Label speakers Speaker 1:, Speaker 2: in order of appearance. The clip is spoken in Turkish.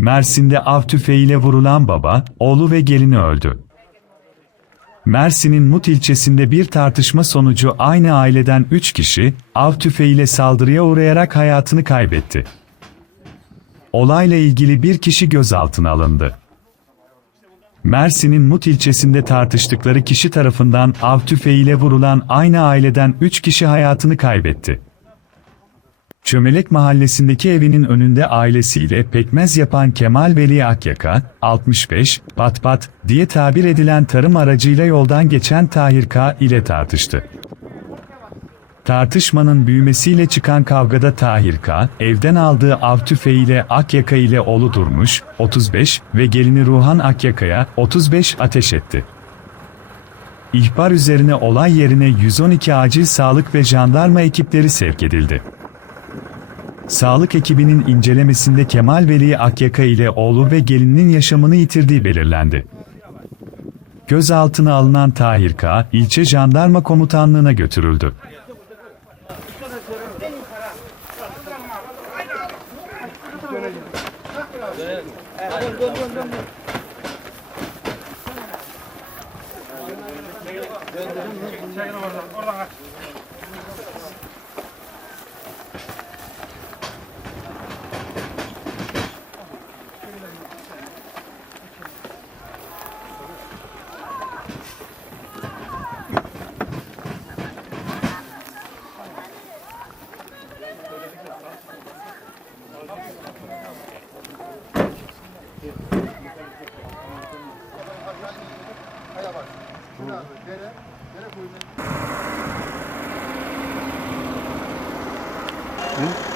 Speaker 1: Mersin'de av tüfeğiyle vurulan baba, oğlu ve gelini öldü. Mersin'in Mut ilçesinde bir tartışma sonucu aynı aileden 3 kişi, av tüfeğiyle saldırıya uğrayarak hayatını kaybetti. Olayla ilgili bir kişi gözaltına alındı. Mersin'in Mut ilçesinde tartıştıkları kişi tarafından av tüfeğiyle vurulan aynı aileden 3 kişi hayatını kaybetti. Çömelek mahallesindeki evinin önünde ailesiyle pekmez yapan Kemal Veli Akyaka, 65, pat pat diye tabir edilen tarım aracıyla yoldan geçen Tahir K ile tartıştı. Tartışmanın büyümesiyle çıkan kavgada Tahir K, evden aldığı av tüfeğiyle Akyaka ile oğlu Durmuş, 35 ve gelini Ruhan Akyaka'ya, 35 ateş etti. İhbar üzerine olay yerine 112 acil sağlık ve jandarma ekipleri sevk edildi sağlık ekibinin incelemesinde Kemal Veli Akyaka ile oğlu ve gelinin yaşamını yitirdiği belirlendi. Gözaltına alınan Tahir K, ilçe jandarma komutanlığına götürüldü. Çekin oradan, oradan kaç. Kaya var. Şurada dere, dere koyunu. Hı?